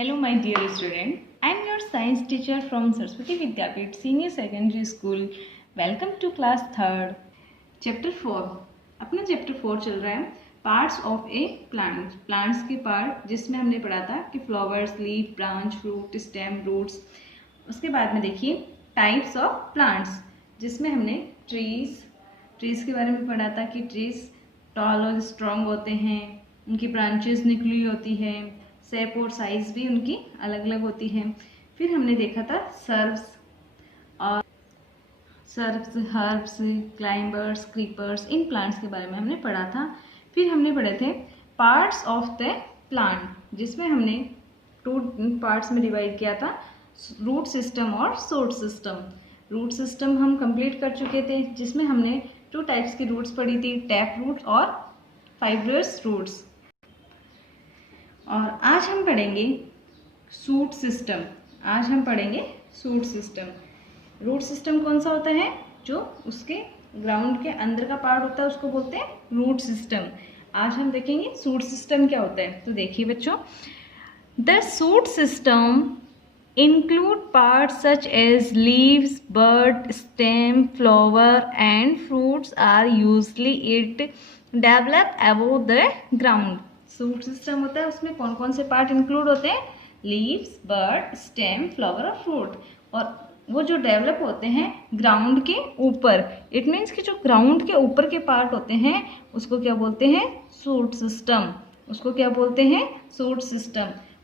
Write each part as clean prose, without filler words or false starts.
Hello my dear student, I am your science teacher from Saraswati Vidyapit Senior Secondary School. Welcome to class 3rd. Chapter 4. अपना chapter 4 चल रहा है parts of a plant. Plants के part जिसमें हमने पढ़ा था कि flowers, leaf, branch, fruit, stem, roots. उसके बाद में देखिए टाइप्स ऑफ प्लांट्स जिसमें हमने ट्रीज के बारे में पढ़ा था कि ट्रीज टॉल और स्ट्रॉन्ग होते हैं, उनकी ब्रांचेस निकली होती है, शेप और साइज भी उनकी अलग अलग होती है. फिर हमने देखा था herbs, climbers, creepers, in plants के बारे में हमने पढ़ा था. फिर हमने पढ़े थे पार्ट्स ऑफ द प्लांट जिसमें हमने 2 पार्ट्स में डिवाइड किया था, रूट सिस्टम और शूट सिस्टम. रूट सिस्टम हम कंप्लीट कर चुके थे जिसमें हमने 2 टाइप्स की रूट्स पढ़ी थी, टैप रूट और फाइब्रस रूट्स. और आज हम पढ़ेंगे शूट सिस्टम. रूट सिस्टम कौन सा होता है? जो उसके ग्राउंड के अंदर का पार्ट होता है उसको बोलते हैं रूट सिस्टम. आज हम देखेंगे शूट सिस्टम क्या होता है. तो देखिए बच्चों, the shoot system include parts such as leaves, bud, stem, flower and fruits are usually it develop above the ground. Shoot system होता है उसमें कौन कौन से पार्ट इंक्लूड होते हैं? लीव्स, बर्ड, स्टेम, फ्लावर और फ्रूट. और वो जो डेवलप होते हैं ग्राउंड के ऊपर. इट मीन्स कि जो ग्राउंड के ऊपर के पार्ट होते हैं उसको क्या बोलते हैं? Shoot system.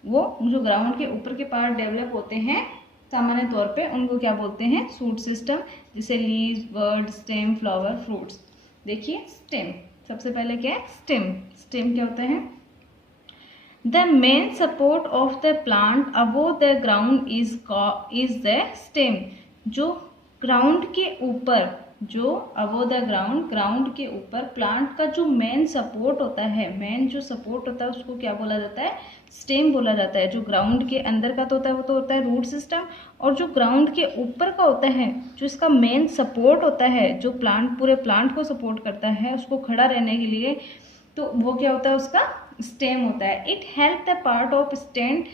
वो जो ग्राउंड के ऊपर के पार्ट डेवलप होते हैं सामान्य तौर पे उनको क्या बोलते हैं? Shoot system. जैसे leaves, bird, stem, flower, fruits. देखिए स्टेम, सबसे पहले क्या है? स्टेम क्या होता है? The main support of the plant above the ground is the stem. जो ग्राउंड के ऊपर, जो above the ग्राउंड के ऊपर प्लांट का जो मेन सपोर्ट होता है उसको क्या बोला जाता है? स्टेम बोला जाता है. जो ग्राउंड के अंदर का तो होता है वो तो होता है रूट सिस्टम, और जो ग्राउंड के ऊपर का होता है जो इसका मेन सपोर्ट होता है, जो पूरे प्लांट को सपोर्ट करता है उसको खड़ा रहने के लिए, तो वो क्या होता है? उसका स्टेम होता है. It help the part of stand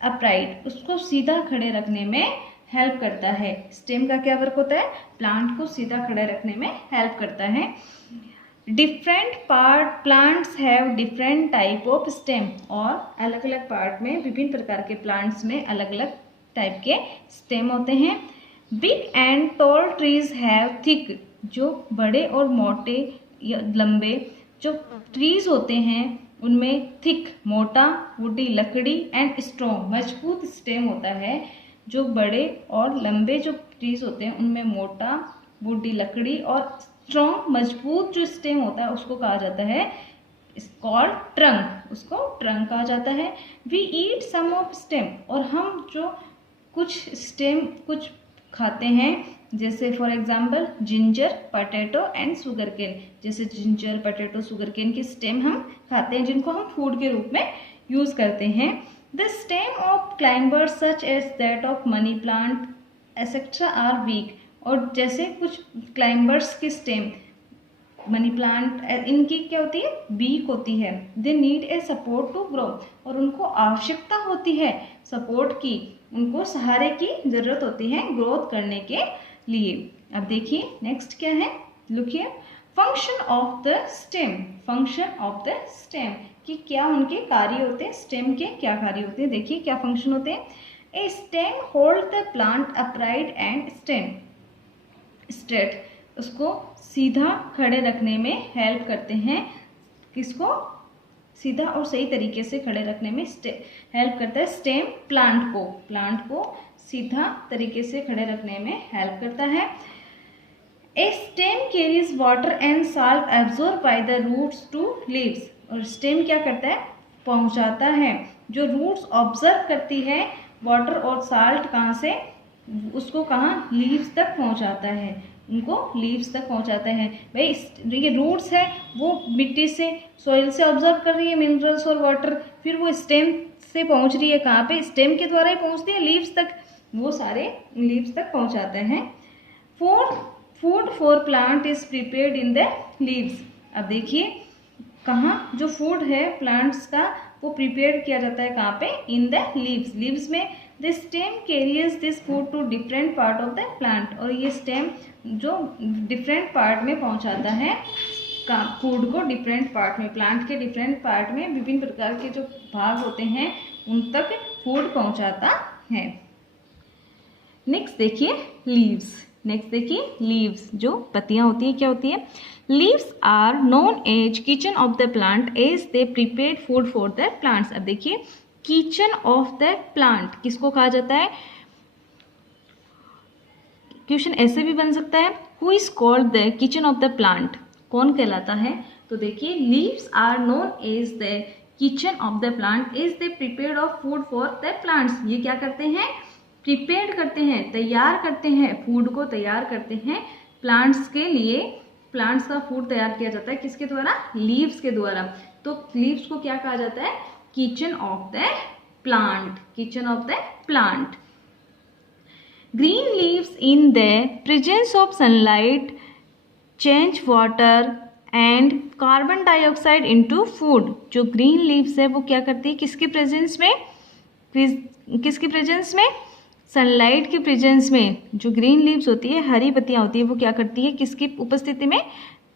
upright. उसको सीधा खड़े रखने में हेल्प करता है. स्टेम का क्या वर्क होता है? प्लांट को सीधा खड़े रखने में हेल्प करता है. Different plants have different type of stem. और अलग अलग पार्ट में, विभिन्न प्रकार के प्लांट्स में अलग अलग टाइप के स्टेम होते हैं. Big and tall trees have thick. जो बड़े और मोटे या लंबे जो ट्रीज होते हैं उनमें थिक, मोटा, वुडी, लकड़ी एंड स्ट्रॉन्ग, मजबूत स्टेम होता है. जो बड़े और लंबे जो ट्रीज होते हैं उनमें मोटा, वुडी, लकड़ी और स्ट्रॉन्ग, मजबूत जो स्टेम होता है उसको कहा जाता है कॉल्ड ट्रंक. उसको ट्रंक कहा जाता है. We eat some of stem. और हम जो कुछ स्टेम कुछ खाते हैं, जैसे for example ginger, potato and sugar cane. जैसे जिंजर, पटेटो, शुगर केन के स्टेम हम खाते हैं जिनको हम फूड के रूप में यूज करते हैं. The stem of climbers such as that of money plant etcetera are weak. और जैसे कुछ क्लाइंबर्स के स्टेम, मनी प्लांट, इनकी क्या होती है? वीक होती है. They need a support to grow. और उनको आवश्यकता होती है सपोर्ट की, उनको सहारे की जरूरत होती है ग्रोथ करने के लिए. अब देखिए नेक्स्ट क्या है? Look here, function of the stem कि क्या उनके कार्य होते हैं. स्टेम के क्या कार्य होते हैं? देखिए क्या फंक्शन होते हैं. A stem hold the plant upright and straight. उसको सीधा खड़े रखने में हेल्प करते हैं. किसको? सीधा और सही तरीके से खड़े रखने में हेल्प करता है स्टेम. प्लांट को सीधा तरीके से खड़े रखने में हेल्प करता है. A stem carries water and salt absorb by the roots to leaves. और स्टेम क्या करता है? पहुंचाता है. जो रूट्स ऑब्जर्व करती है वाटर और साल्ट कहाँ से, उसको कहाँ? लीव्स तक पहुंचाता है. उनको लीव्स तक पहुंचाते हैं. भाई ये रूट्स है वो मिट्टी से, सॉइल से ऑब्जर्व कर रही है मिनरल्स और वाटर, फिर वो स्टेम से पहुंच रही है. कहाँ पे? स्टेम के द्वारा ही पहुंचती है लीव्स तक. वो सारे लीव्स तक पहुंचाते हैं. Food for plant is prepared in the leaves. अब देखिए कहाँ जो फूड है प्लांट्स का को प्रिपेयर किया जाता है कहाँ पे, इन द लीव्स। लीव्स में the stem carriers this food to different part of the plant, और ये स्टेम जो डिफरेंट पार्ट में पहुंचाता है फूड को, डिफरेंट पार्ट में, प्लांट के डिफरेंट पार्ट में विभिन्न प्रकार के जो भाग होते हैं उन तक फूड पहुंचाता है। नेक्स्ट देखिए लीव्स। नेक्स्ट देखिए लीव्स, जो पत्तियां होती है क्या होती है, leaves are known as kitchen of the plant as they prepare food for the plants. अब देखिए किचन ऑफ द प्लांट किसको कहा जाता है, क्वेश्चन ऐसे भी बन सकता है, who is called the kitchen of the plant, कौन कहलाता है। तो देखिए leaves are known as the kitchen of the plant as they prepare of food for the plants. ये क्या करते हैं, प्रिपेयर करते हैं, तैयार करते हैं, फूड को तैयार करते हैं प्लांट्स के लिए। प्लांट्स का फूड तैयार किया जाता है किसके द्वारा, लीव्स के द्वारा। तो लीव्स को क्या कहा जाता है, kitchen of the plant, kitchen of the plant. Green leaves in the presence of sunlight change water and carbon dioxide into food. जो ग्रीन लीव्स है वो क्या करती है, किसकी प्रेजेंस में, किसकी प्रेजेंस में, सनलाइट के प्रेजेंस में। जो ग्रीन लीव्स होती है, हरी पत्तियां होती है, वो क्या करती है, किसकी उपस्थिति में,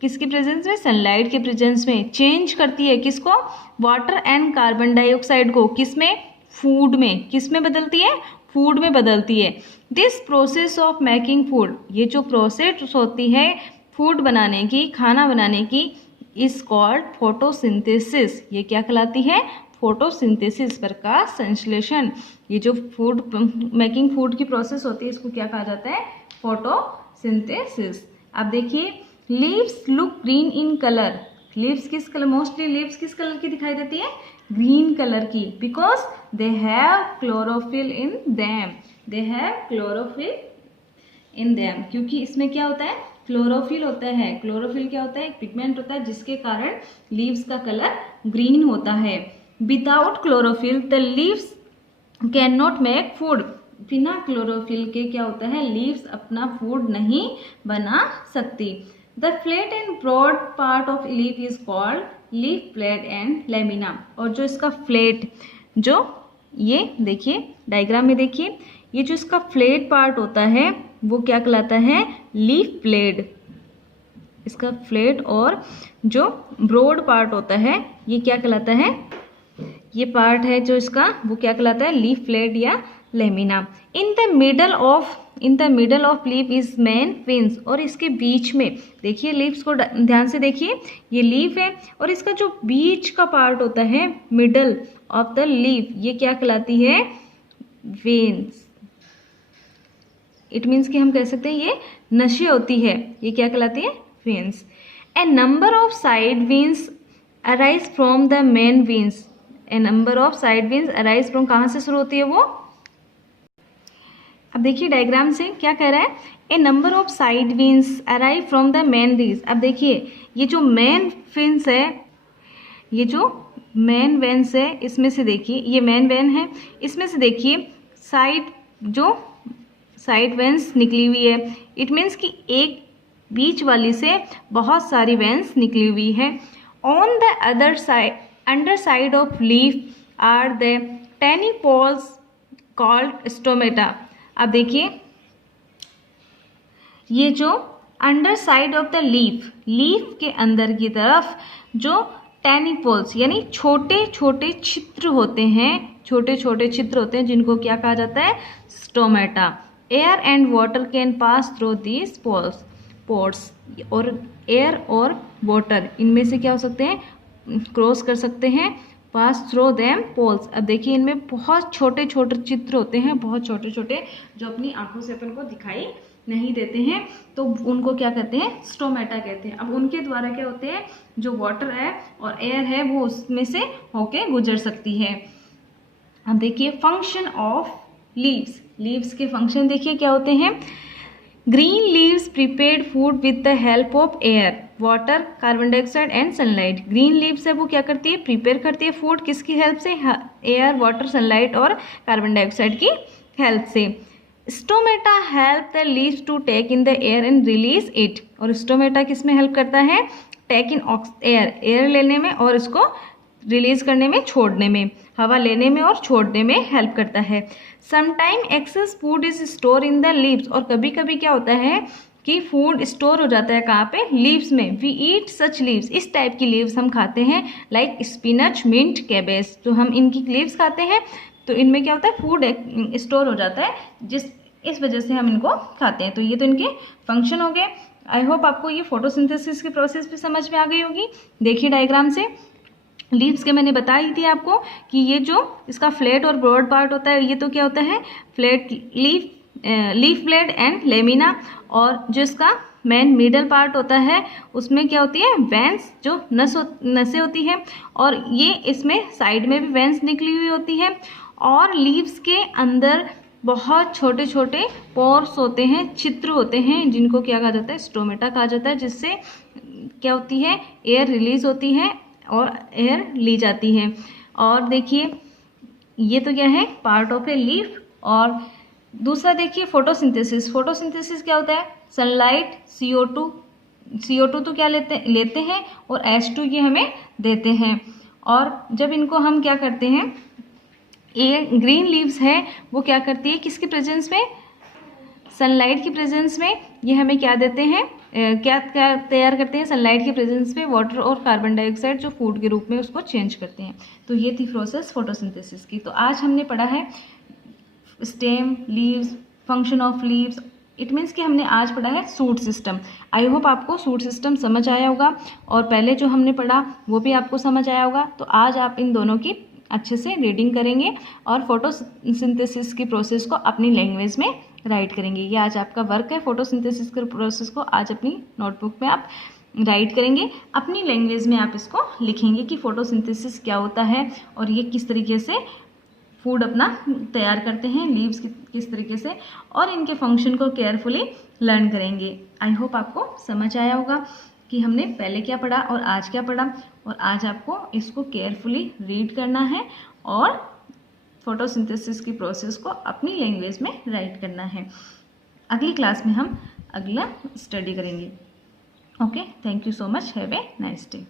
किसकी प्रेजेंस में, सनलाइट के प्रेजेंस में चेंज करती है किसको, वाटर एंड कार्बन डाइऑक्साइड को, किसमें, फूड में, किसमें बदलती है, फूड में बदलती है। This process of making food, ये जो प्रोसेस होती है फूड बनाने की, खाना बनाने की, इज कॉल्ड फोटोसिंथेसिस। ये क्या कहलाती है, फोटोसिंथेसिस, प्रकाश संश्लेषण। ये जो फूड मेकिंग फूड की प्रोसेस होती है इसको क्या कहा जाता है, फोटोसिंथेसिस। अब देखिए leaves look green in colour. Leaves किस कलर, मोस्टली लीव्स किस कलर की दिखाई देती है, ग्रीन कलर की, because they have chlorophyll in them, they have chlorophyll in them, क्योंकि इसमें क्या होता है, क्लोरोफिल होता है। क्लोरोफिल क्या होता है, एक पिगमेंट होता है जिसके कारण लीव्स का कलर ग्रीन होता है। Without chlorophyll the leaves can not make food. बिना क्लोरोफिल के क्या होता है, लीव्स अपना फूड नहीं बना सकती। The flat and broad part of leaf is called leaf plate and lamina. और जो इसका फ्लैट, जो ये देखिए डायग्राम में देखिए, ये जो इसका फ्लैट पार्ट होता है वो क्या कहलाता है, लीफ प्लेट। इसका फ्लैट और जो ब्रॉड पार्ट होता है ये क्या कहलाता है, ये पार्ट है जो इसका वो क्या कहलाता है, लीफ प्लेट या lamina. In the middle of leaf is main veins. और इसके बीच में देखिए, लीव्स को ध्यान से देखिए, ये लीफ है और इसका जो बीच का पार्ट होता है, मिडल ऑफ द लीफ, ये क्या कहलाती है, वेन्स। इट मीन्स कि हम कह सकते हैं ये नशे होती है, ये क्या कहलाती है, veins. A number of side veins arise from the main veins. A number of side veins arise from, कहाँ से शुरू होती है वो, अब देखिए डायग्राम से क्या कह रहा है, a number of side veins arrive from the main veins. अब देखिए ये जो मेन वेन्स है, ये जो मेन वेन्स है, इसमें से देखिए ये मेन वेन है, इसमें से देखिए साइड, जो साइड वेन्स निकली हुई है। इट मीन्स कि एक बीच वाली से बहुत सारी वेन्स निकली हुई है। On the other side, under side of leaf are the tiny pores called stomata. अब देखिए ये जो under side of the leaf, leaf के अंदर की तरफ जो टेनी पोल्स यानी छोटे छोटे छिद्र होते हैं, छोटे छोटे छिद्र होते हैं जिनको क्या कहा जाता है, stomata. Air and water can pass through these pores. और एयर और वाटर इनमें से क्या हो सकते हैं, क्रॉस कर सकते हैं, पास थ्रू देम पोल्स। अब देखिए इनमें बहुत छोटे छोटे चित्र होते हैं, बहुत छोटे छोटे, जो अपनी आंखों से अपन को दिखाई नहीं देते हैं, तो उनको क्या कहते हैं, स्टोमेटा कहते हैं। अब उनके द्वारा क्या होते हैं, जो वाटर है और एयर है वो उसमें से होके गुजर सकती है। अब देखिए फंक्शन ऑफ लीव्स, लीव्स के फंक्शन देखिए क्या होते हैं। Green leaves prepared food with the help of air, water, carbon dioxide and sunlight. Green leaves है वो क्या करती है, प्रिपेयर करती है फूड किसकी हेल्प से, एयर, वाटर, सनलाइट और कार्बन डाइऑक्साइड की हेल्प से। Stomata help the leaves to take in the air and release it. और स्टोमेटा किस में हेल्प करता है, टेक इन एयर, एयर लेने में और इसको रिलीज करने में, छोड़ने में, हवा लेने में और छोड़ने में हेल्प करता है। Sometime excess food is store in the leaves, और कभी कभी क्या होता है कि फूड स्टोर हो जाता है कहाँ पे, लीव्स में। वी ईट सच लीव्स, इस टाइप की लीव्स हम खाते हैं, लाइक स्पिनच, मिंट, कैबेज, तो हम इनकी लीव्स खाते हैं। तो इनमें क्या होता है, फूड स्टोर हो जाता है, इस वजह से हम इनको खाते हैं। तो ये तो इनके फंक्शन हो गए। आई होप आपको ये फोटोसिंथेसिस की प्रोसेस भी समझ में आ गई होगी। देखिए डायग्राम से, लीव्स के मैंने बता ही थी आपको कि ये जो इसका फ्लैट और ब्रॉड पार्ट होता है, ये तो क्या होता है, flat leaf blade and lamina, और जो इसका मेन मिडल पार्ट होता है उसमें क्या होती है, वेंस, जो नसें होती है, और ये इसमें साइड में भी वेंस निकली हुई होती है। और लीव्स के अंदर बहुत छोटे छोटे पोर्स होते हैं, छिद्र होते हैं, जिनको क्या कहा जाता है, स्टोमेटा कहा जाता है, जिससे क्या होती है, एयर रिलीज होती है और एयर ली जाती है। और देखिए ये तो क्या है, पार्ट ऑफ ए लीफ। और दूसरा देखिए फोटोसिंथेसिस। फोटोसिंथेसिस क्या होता है, सनलाइट, CO2 तो क्या लेते हैं और H2 ये हमें देते हैं। और जब इनको हम क्या करते हैं, ये ग्रीन लीव्स है वो क्या करती है, किसके प्रेजेंस में, सनलाइट की प्रेजेंस में ये हमें क्या देते हैं, क्या तैयार करते हैं, सनलाइट के प्रेजेंस में वाटर और कार्बन डाइऑक्साइड जो फूड के रूप में उसको चेंज करते हैं। तो ये थी प्रोसेस फोटोसिंथेसिस की। तो आज हमने पढ़ा है stem, leaves, function of leaves, it means कि हमने आज पढ़ा है सूट सिस्टम। आई होप आपको सूट सिस्टम समझ आया होगा, और पहले जो हमने पढ़ा वो भी आपको समझ आया होगा। तो आज आप इन दोनों की अच्छे से रीडिंग करेंगे और फोटोसिंथेसिस की प्रोसेस को अपनी लैंग्वेज में राइट करेंगे। ये आज आपका वर्क है, फोटोसिंथेसिस के प्रोसेस को आज अपनी नोटबुक में आप राइट करेंगे, अपनी लैंग्वेज में आप इसको लिखेंगे कि फोटोसिंथेसिस क्या होता है और ये किस तरीके से फूड अपना तैयार करते हैं, लीव्स किस तरीके से, और इनके फंक्शन को केयरफुली लर्न करेंगे। आई होप आपको समझ आया होगा कि हमने पहले क्या पढ़ा और आज क्या पढ़ा, और आज आपको इसको केयरफुली रीड करना है और फोटोसिंथेसिस की प्रोसेस को अपनी लैंग्वेज में राइट करना है। अगली क्लास में हम अगला स्टडी करेंगे। Okay, thank you so much, have a nice day.